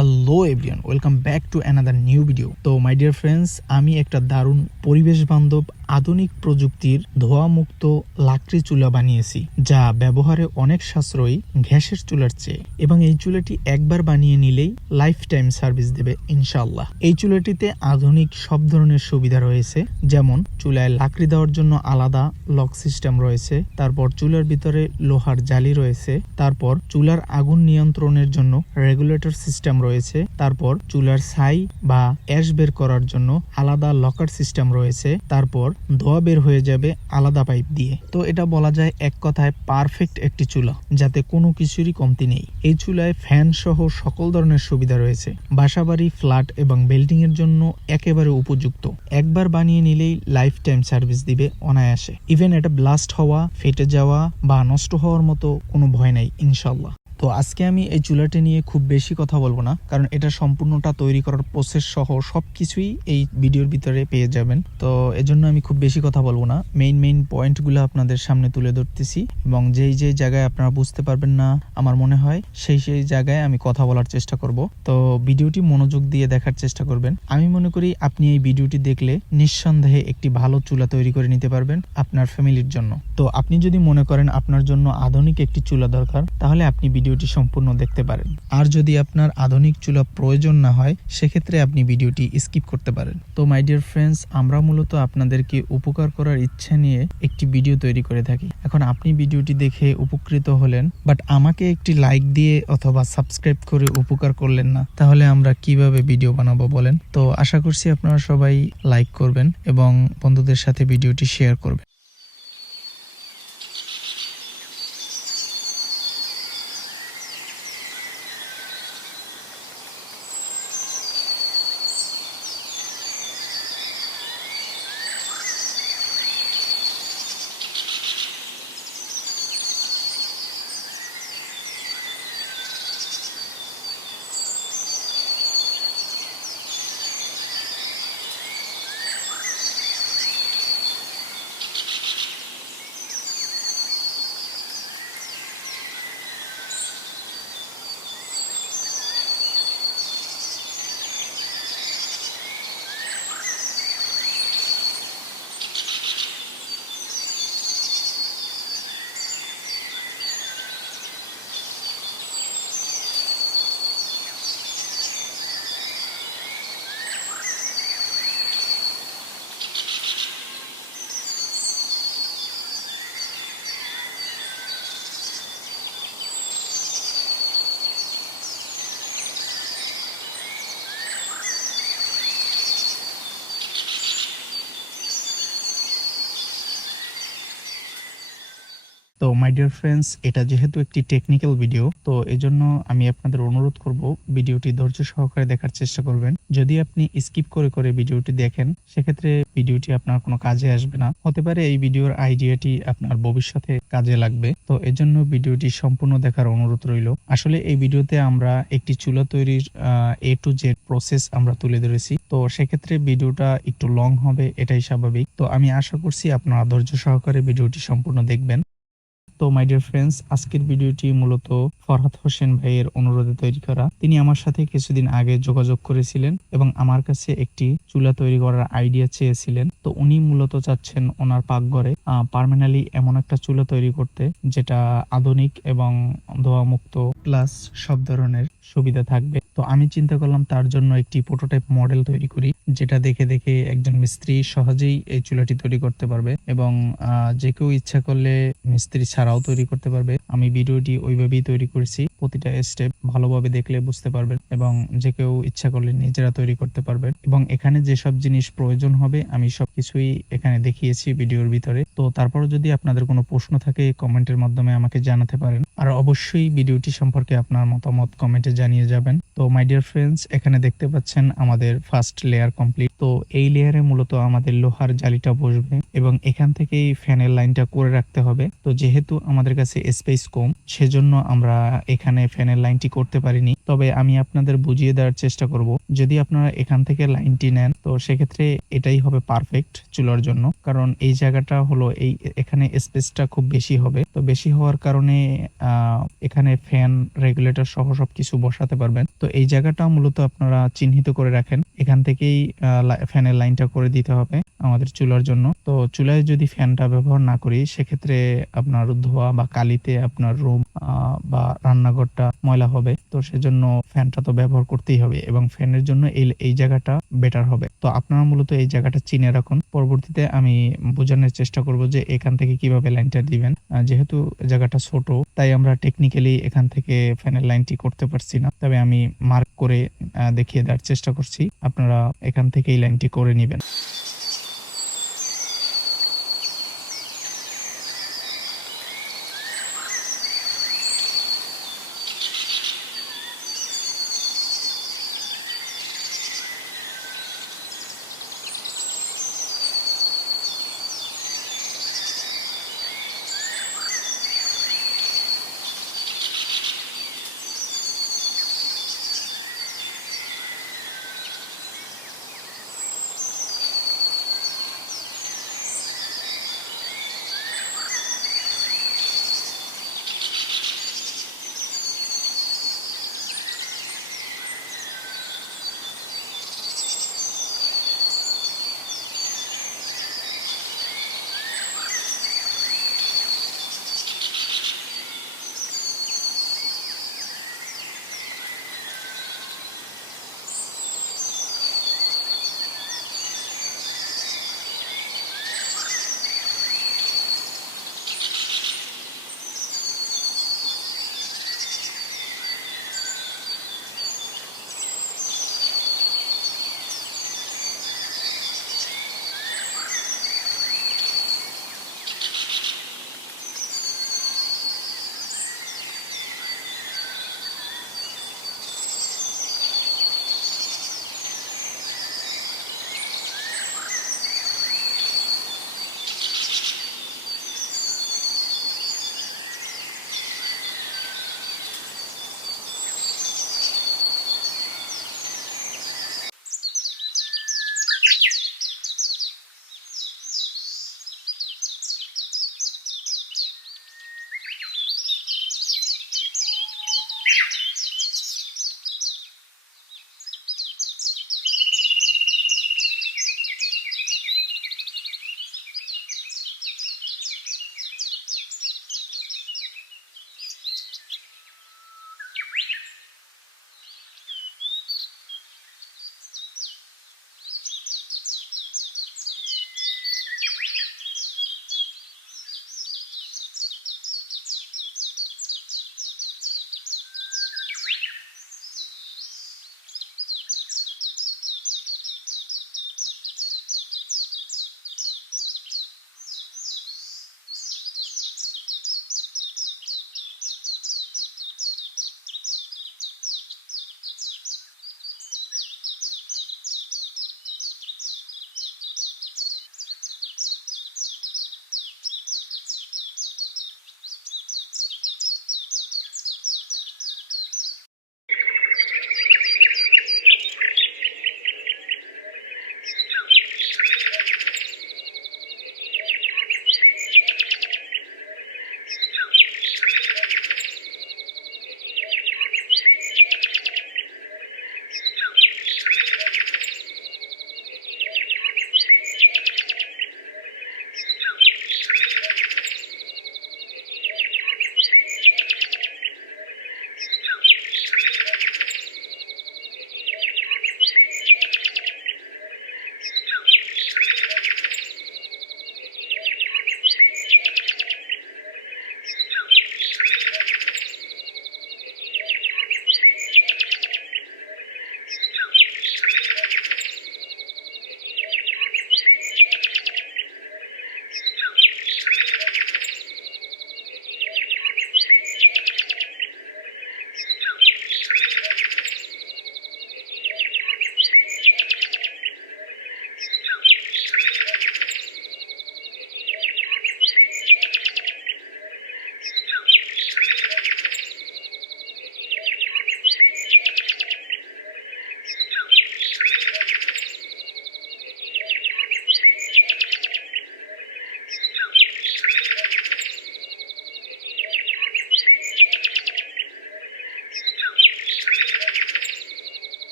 Hello everyone welcome back to another new video তো my dear friends আমি একটা দারুণ পরিবেশ বান্ধব আধুনিক প্রযুক্তির ধোয়া মুক্ত লাকড়ি চুলা বানিয়েছি, যা ব্যবহারে অনেক সাশ্রয়ী গ্যাসের চুলার চেয়ে। এবং এই চুলাটি একবার বানিয়ে নিলেই লাইফ টাইম সার্ভিস দেবে ইনশাল্লাহ এই চুলাটিতে আধুনিক সব ধরনের সুবিধা রয়েছে, যেমন চুলায় লাকড়ি দেওয়ার জন্য আলাদা লক সিস্টেম রয়েছে, তারপর চুলার ভিতরে লোহার জালি রয়েছে, তারপর চুলার আগুন নিয়ন্ত্রণের জন্য রেগুলেটর সিস্টেম রয়েছে। তারপর চুলার ছাই বা অ্যাশ বের করার জন্য আলাদা লকার সিস্টেম রয়েছে। তারপর ধোয়া বের হয়ে যাবে আলাদা পাইপ দিয়ে। তো এটা বলা যায় এক কথায় পারফেক্ট একটি চুলা, যাতে কোনো কিছুরই কমতি নেই। এই চুলায় ফ্যান সহ সকল ধরনের সুবিধা রয়েছে। বাসাবাড়ি, ফ্ল্যাট এবং বিল্ডিং এর জন্য একেবারে উপযুক্ত। একবার বানিয়ে নিলেই লাইফ টাইম সার্ভিস দিবে অনায়াসে। ইভেন এটা ব্লাস্ট হওয়া, ফেটে যাওয়া বা নষ্ট হওয়ার মতো কোনো ভয় নাই ইনশাল্লাহ তো আজকে আমি এই চুলাটি নিয়ে খুব বেশি কথা বলব না, কারণ এটা সম্পূর্ণটা তৈরি করার প্রসেস সহ সব কিছুই এই ভিডিওর ভিতরে পেয়ে যাবেন। তো এজন্য আমি খুব বেশি কথা বলব না। মেইন মেইন পয়েন্টগুলো আপনাদের সামনে তুলে ধরতেছি এবং যেই যেই জায়গায় আপনারা বুঝতে পারবেন না আমার মনে হয়, সেই সেই জায়গায় আমি কথা বলার চেষ্টা করব। তো ভিডিওটি মনোযোগ দিয়ে দেখার চেষ্টা করবেন। আমি মনে করি আপনি এই ভিডিওটি দেখলে নিঃসন্দেহে একটি ভালো চুলা তৈরি করে নিতে পারবেন আপনার ফ্যামিলির জন্য। তো আপনি যদি মনে করেন আপনার জন্য আধুনিক একটি চুলা দরকার, তাহলে আপনি ভিডিওটি সম্পূর্ণ দেখতে পারেন। আর যদি আপনার আধুনিক চুলা প্রয়োজন না হয়, সেক্ষেত্রে আপনি ভিডিওটি স্কিপ করতে পারেন। তো মাই ডিয়ার ফ্রেন্ডস আমরা মূলত আপনাদেরকে উপকার করার ইচ্ছা নিয়ে একটি ভিডিও তৈরি করে থাকি। এখন আপনি ভিডিওটি দেখে উপকৃত হলেন বাট আমাকে একটি লাইক দিয়ে অথবা সাবস্ক্রাইব করে উপকার করলেন না, তাহলে আমরা কীভাবে ভিডিও বানাবো বলেন? তো, আশা করছি আপনারা সবাই লাইক করবেন এবং বন্ধুদের সাথে ভিডিওটি শেয়ার করবেন। তো মাই ডিয়ার ফ্রেন্ডস এটা যেহেতু একটি টেকনিক্যাল ভিডিও তো এজন্য আমি আপনাদের অনুরোধ করব ভিডিওটি ধৈর্য সহকারে দেখার চেষ্টা করবেন। যদি আপনি স্কিপ করে করে ভিডিওটি দেখেন, সেক্ষেত্রে ভিডিওটি আপনার কোনো কাজে আসবে না। হতে পারে এই ভিডিওর আইডিয়াটি আপনার ভবিষ্যতে কাজে লাগবে। তো এজন্য ভিডিওটি সম্পূর্ণ দেখার অনুরোধ রইল। আসলে এই ভিডিওতে আমরা একটি চুলা তৈরির এ টু জেড প্রসেস আমরা তুলে ধরেছি। তো সেক্ষেত্রে ভিডিওটা একটু লং হবে, এটাই স্বাভাবিক। তো আমি আশা করছি আপনারা ধৈর্য সহকারে ভিডিওটি সম্পূর্ণ দেখবেন। তো মাই ডিয়ার ফ্রেন্ডস আজকের ভিডিওটি মূলত ফরহাদ হোসেন ভাইয়ের অনুরোধে তৈরি করা। তিনি আমার সাথে কিছুদিন আগে যোগাযোগ করেছিলেন এবং আমার কাছে একটি চুলা তৈরি করার আইডিয়া চেয়েছিলেন। তো উনি মূলত চাচ্ছেন ওনার পাকঘরে পারমানেন্টলি এমন একটা চুলা তৈরি করতে, যেটা আধুনিক এবং ধোয়া মুক্ত প্লাস সব ধরনের সুবিধা থাকবে। তো আমি চিন্তা করলাম তার জন্য একটি প্রোটোটাইপ মডেল তৈরি করি, যেটা দেখে দেখে একজন মিস্ত্রি সহজেই এই চুলাটি তৈরি করতে পারবে এবং যে কেউ ইচ্ছা করলে মিস্ত্রি ছাড়াও তৈরি করতে পারবে। আমি ভিডিওটি ওইভাবেই তৈরি করেছি, প্রতিটা স্টেপ ভালোভাবে দেখলে বুঝতে পারবেন এবং যে কেউ ইচ্ছা করলে নিজেরা তৈরি করতে পারবেন এবং এখানে যেসব জিনিস প্রয়োজন হবে, আমি সবকিছুই এখানে দেখিয়েছি ভিডিওর ভিতরে। তো তারপর যদি আপনাদের কোনো প্রশ্ন থাকে কমেন্টের মাধ্যমে আমাকে জানাতে পারেন। আর অবশ্যই ভিডিওটি সম্পর্কে আপনার মতামত কমেন্টে জানিয়ে যাবেন। তো মাই ডিয়ার ফ্রেন্ডস এখানে দেখতে পাচ্ছেন আমাদের ফার্স্ট লেয়ার কমপ্লিট তো, এই লেয়ারে মূলত আমাদের লোহার জালিটা বসবে এবং এখান থেকেই ফ্যানের লাইনটা করে রাখতে হবে। তো, যেহেতু আমাদের কাছে স্পেস কম, সেজন্য আমরা এখানে ফ্যানের লাইনটি করতে পারিনি। তবে আমি আপনাদের বুঝিয়ে দেওয়ার চেষ্টা করব। যদি আপনারা এখান থেকে লাইনটি নেন, তো সেক্ষেত্রে এটাই হবে পারফেক্ট চুলার জন্য। কারণ এই জায়গাটা হলো এই, এখানে স্পেসটা খুব বেশি হবে। তো, বেশি হওয়ার কারণে এখানে ফ্যান রেগুলেটর সহ সবকিছু বসাতে পারবেন। তো এই জায়গাটা মূলত আপনারা চিহ্নিত করে রাখেন। এখান থেকেই ফ্যানের লাইনটা করে দিতে হবে আমাদের চুলার জন্য। তো চুলায় যদি ফ্যানটা ব্যবহার না করি, সেক্ষেত্রে আপনার ধোয়া বা কালিতে আপনার রুম বা রান্নাঘরটা ময়লা হবে। তো সেজন্য ফ্যানটা তো ব্যবহার করতেই হবে এবং ফ্যানের জন্য এই এই জায়গাটা বেটার হবে। তো আপনারা মূলত এই জায়গাটা চিনে রাখুন। পরবর্তীতে আমি বোঝানোর চেষ্টা করব যে এখান থেকে কীভাবে লাইনটা দিবেন। যেহেতু জায়গাটা ছোট, তাই আমরা টেকনিক্যালি এখান থেকে ফ্যানের লাইনটি করতে পারছি না। তবে আমি মার্ক করে দেখিয়ে দেওয়ার চেষ্টা করছি। আপনারা এখান থেকে এই লাইনটি করে নেবেন।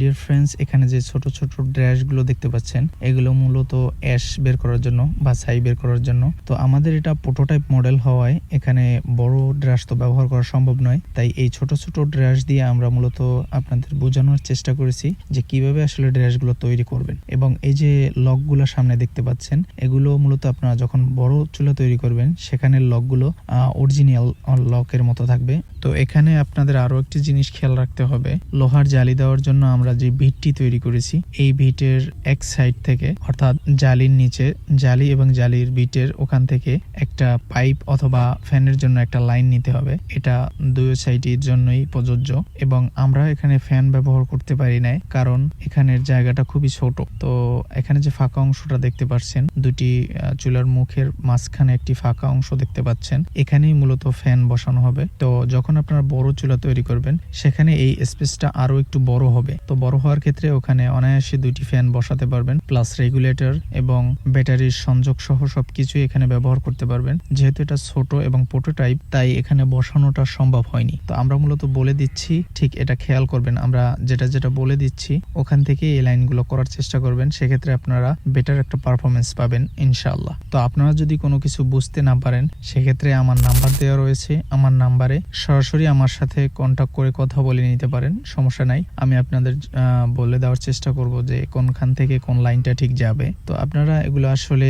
ডিয়ার ফ্রেন্ডস এখানে যে ছোট ছোট ড্র্যাশগুলো দেখতে পাচ্ছেন, এগুলো মূলত অ্যাশ বের করার জন্য বা ছাই বের করার জন্য। তো আমাদের এটা প্রোটোটাইপ মডেল হওয়ায় এখানে বড় ড্র্যাশ তো ব্যবহার করা সম্ভব নয়। তাই এই ছোট ছোট ড্র্যাশ দিয়ে আমরা মূলত আপনাদের বোঝানোর চেষ্টা করেছি যে কীভাবে আসলে ড্র্যাশগুলো তৈরি করবেন। এবং এই যে লকগুলো সামনে দেখতে পাচ্ছেন, এগুলো মূলত আপনারা যখন বড় চুলা তৈরি করবেন সেখানে লকগুলো অরিজিনাল লকের মতো থাকবে। তো এখানে আপনাদের আরও একটি জিনিস খেয়াল রাখতে হবে। লোহার জালি দেওয়ার জন্য আমরা যে ভিটটি তৈরি করেছি, এই ভিটের এক সাইড থেকে, অর্থাৎ জালির নিচে, জালি এবং জালির ভিটের ওখান থেকে একটা পাইপ অথবা ফ্যানের জন্য একটা লাইন নিতে হবে। এটা দুই সাইডের জন্যই প্রযোজ্য এবং আমরা এখানে ফ্যান ব্যবহার করতে পারি নাই কারণ এখানের জায়গাটা খুবই ছোট। তো এখানে যে ফাঁকা অংশটা দেখতে পাচ্ছেন, দুটি চুলার মুখের মাঝখানে একটি ফাঁকা অংশ দেখতে পাচ্ছেন। এখানেই মূলত ফ্যান বসানো হবে। তো যখন আপনারা বড় চুলা তৈরি করবেন, সেখানে এই স্পেসটা আরও একটু বড় হবে। তো বড় হওয়ার ক্ষেত্রে ওখানে অনায়াসে দুইটি ফ্যান বসাতে পারবেন প্লাস রেগুলেটর এবং ব্যাটারির সংযোগ সহ সবকিছু এখানে ব্যবহার করতে পারবেন। যেহেতু এটা ছোট এবং প্রোটোটাইপ তাই এখানে বসানোটা সম্ভব হয়নি। তো আমরা মূলত বলে দিচ্ছি, ঠিক এটা খেয়াল করবেন, আমরা যেটা যেটা বলে দিচ্ছি, ওখান থেকে এই লাইনগুলো করার চেষ্টা করবেন, সেক্ষেত্রে আপনারা বেটার একটা পারফরমেন্স পাবেন, ইনশাআল্লাহ। তো আপনারা যদি কোনো কিছু বুঝতে না পারেন, সেক্ষেত্রে আমার নাম্বার দেওয়া রয়েছে, আমার নাম্বারে সরাসরি আমার সাথে কন্টাক্ট করে কথা বলে নিতে পারেন, সমস্যা নাই। আমি আপনাদের বলে দেওয়ার চেষ্টা করব যে কোনখান থেকে কোন লাইনটা ঠিক যাবে। তো আপনারা এগুলো আসলে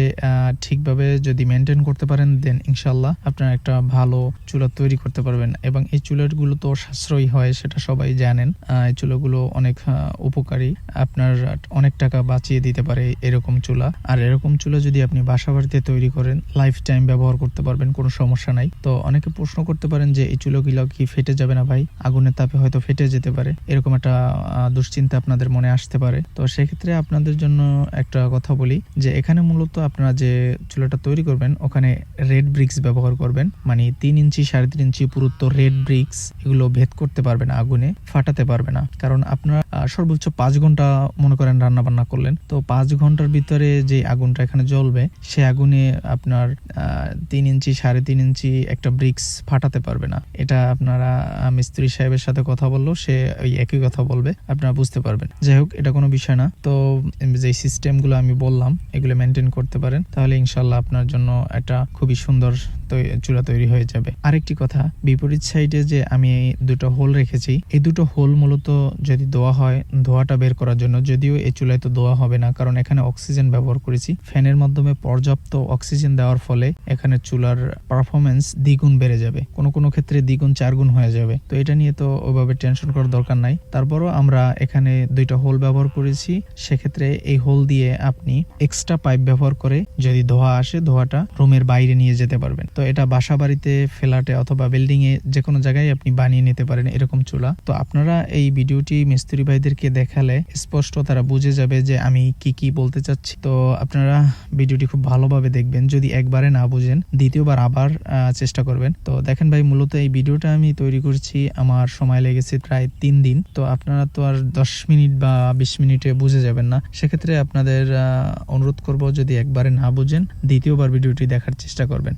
ঠিকভাবে যদি মেনটেন করতে পারেন দেন ইনশাল্লাহ আপনারা একটা ভালো চুলা তৈরি করতে পারবেন। এবং এই চুলাগুলো তো সাশ্রয়ী হয়, সেটা সবাই জানেন। এই চুলাগুলো অনেক উপকারী। আপনার অনেক টাকা বাঁচিয়ে দিতে পারে এরকম চুলা। আর এরকম চুলা যদি আপনি বাসা বাড়িতে তৈরি করেন লাইফ টাইম ব্যবহার করতে পারবেন, কোনো সমস্যা নাই। তো অনেকে প্রশ্ন করতে পারেন যে এই চুলোগুলো কি ফেটে যাবে না ভাই? আগুনের তাপে হয়তো ফেটে যেতে পারে। এরকম একটা দুশ্চিন্তা আপনাদের মনে আসতে পারে। তো সেক্ষেত্রে আপনাদের জন্য একটা কথা বলি যে, এখানে মূলত আপনারা যে চুলাটা তৈরি করবেন, ওখানে রেড ব্রিক্স ব্যবহার করবেন। মানে তিন ইঞ্চি, সাড়ে তিন ইঞ্চি পুরুত্ব রেড ব্রিক্স এগুলো ভেদ করতে পারবে না, আগুনে ফাটাতে পারবে না। কারণ আপনারা সর্বোচ্চ পাঁচ ঘণ্টা মনে করেন রান্না বান্না করলেন। তো পাঁচ ঘণ্টার ভিতরে যে আগুনটা এখানে জ্বলবে, সে আগুনে আপনার তিন ইঞ্চি, সাড়ে তিন ইঞ্চি একটা ব্রিক্স ফাটাতে পারবে না। এটা আপনারা মিস্ত্রি সাহেবের সাথে কথা বলল, সে ওই একই কথা বলবে, আপনারা বুঝতে পারবেন। যাই হোক, এটা কোনো বিষয় না। তো যে সিস্টেমগুলো আমি বললাম, এগুলো মেনটেন করতে পারেন, তাহলে ইনশাল্লাহ আপনার জন্য একটা খুবই সুন্দর চুলা তৈরি হয়ে যাবে। আরেকটি কথা, বিপরীত সাইডে যে আমি দুটো হোল রেখেছি, এই দুটো হোল মূলত যদি ধোয়া হয়, ধোয়াটা বের করার জন্য, যদিও এই চুলায় তো ধোয়া হবে না, কারণ এখানে অক্সিজেন ব্যবহার করেছি। ফ্যানের মাধ্যমে পর্যাপ্ত অক্সিজেন দেওয়ার ফলে এখানে চুলার পারফরমেন্স দ্বিগুণ বেড়ে যাবে। কোনো কোনো ক্ষেত্রে দ্বিগুণ চারগুণ হয়ে যাবে। তো এটা নিয়ে তো ওইভাবে টেনশন করার দরকার নাই। তারপরও আমরা এখানে দুইটা হোল ব্যবহার করেছি। সেক্ষেত্রে এই হোল দিয়ে আপনি এক্সট্রা পাইপ ব্যবহার করে যদি ধোয়া আসে, ধোয়াটা রুমের বাইরে নিয়ে যেতে পারবেন। তো এটা বাসা বাড়িতে ফ্ল্যাটে অথবা বিল্ডিং এ যে কোনো জায়গায় আপনি বানিয়ে নিতে পারেন এরকম চুলা। তো আপনারা এই ভিডিওটি মিস্ত্রি ভাইদেরকে দেখালে স্পষ্ট তারা বুঝে যাবে যে আমি কি কি বলতে চাচ্ছি। তো আপনারা ভিডিওটি খুব ভালোভাবে দেখবেন। যদি একবারে না বুঝেন, দ্বিতীয়বার আবার চেষ্টা করবেন। তো দেখেন ভাই, মূলত এই ভিডিওটা আমি তৈরি করছি। আমার সময় লেগেছে প্রায় তিন দিন। তো আপনারা তো আর দশ মিনিট বা বিশ মিনিটে বুঝে যাবেন না। সেক্ষেত্রে আপনাদের অনুরোধ করব যদি একবারে না বুঝেন, দ্বিতীয়বার ভিডিওটি দেখার চেষ্টা করবেন।